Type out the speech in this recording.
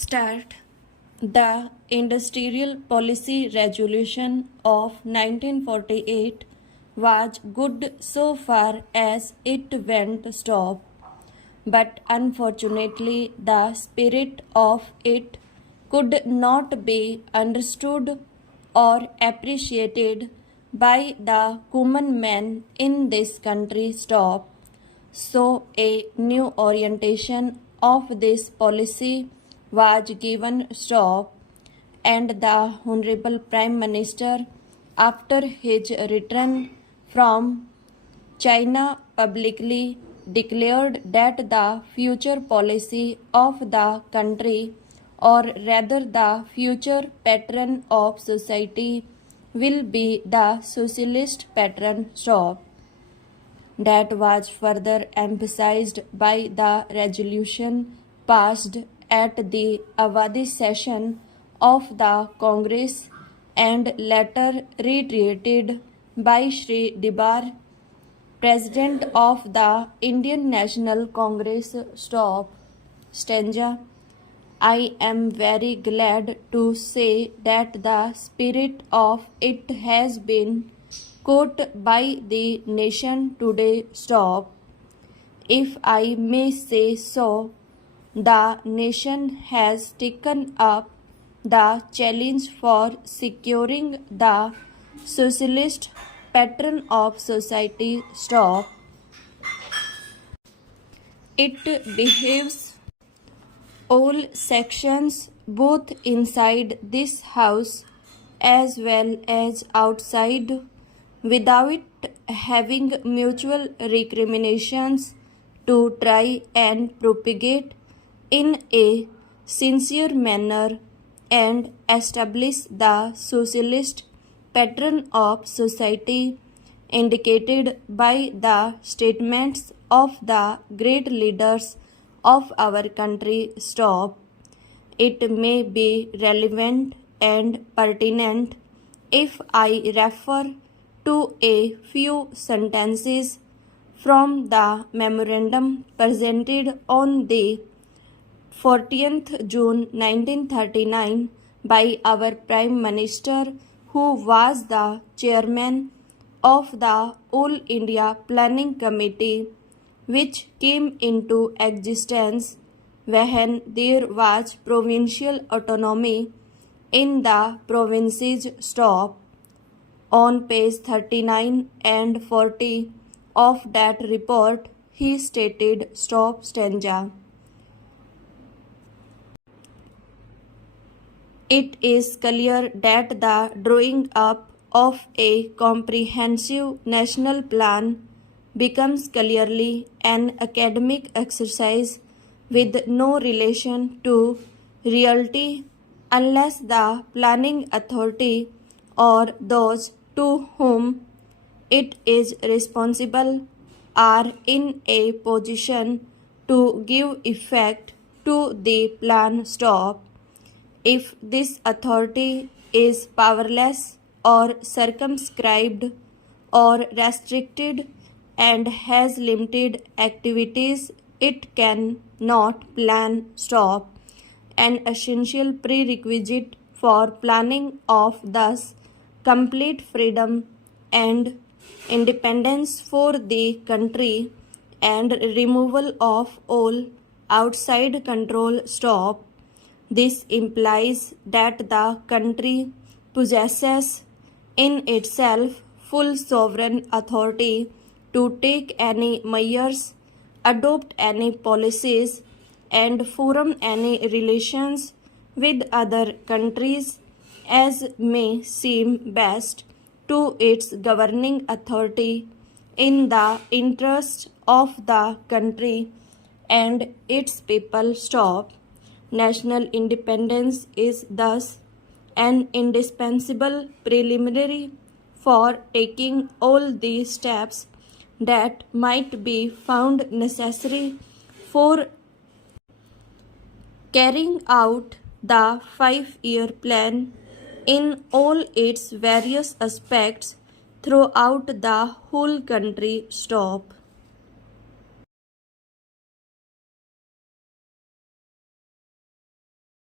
Start. The Industrial Policy Resolution of 1948 was good so far as it went stop, but unfortunately the spirit of it could not be understood or appreciated by the common man in this country stop. So a new orientation of this policy was given stop, and the Honorable Prime Minister, after his return from China, publicly declared that the future policy of the country, or rather the future pattern of society, will be the socialist pattern stop. That was further emphasized by the resolution passed at the Avadi session of the Congress and later reiterated by Shri Dibar, President of the Indian National Congress. Stop. Stanza. I am very glad to say that the spirit of it has been caught by the nation today. Stop. If I may say so, the nation has taken up the challenge for securing the socialist pattern of society. Stop. It behaves all sections both inside this house as well as outside without having mutual recriminations to try and propagate in a sincere manner and establish the socialist pattern of society indicated by the statements of the great leaders of our country. Stop. It may be relevant and pertinent if I refer to a few sentences from the memorandum presented on the 14th June 1939 by our Prime Minister, who was the chairman of the All India Planning Committee, which came into existence when there was provincial autonomy in the provinces. Stop. On page 39 and 40 of that report, he stated. Stop. Stanza. It is clear that the drawing up of a comprehensive national plan becomes clearly an academic exercise with no relation to reality unless the planning authority or those to whom it is responsible are in a position to give effect to the plan. Stop. If this authority is powerless or circumscribed or restricted and has limited activities, it can not plan. Stop. An essential prerequisite for planning of thus complete freedom and independence for the country and removal of all outside control. Stop. This implies that the country possesses in itself full sovereign authority to take any measures, adopt any policies, and form any relations with other countries as may seem best to its governing authority in the interest of the country and its people. Stop. National independence is thus an indispensable preliminary for taking all the steps that might be found necessary for carrying out the 5-year plan in all its various aspects throughout the whole country. Stop.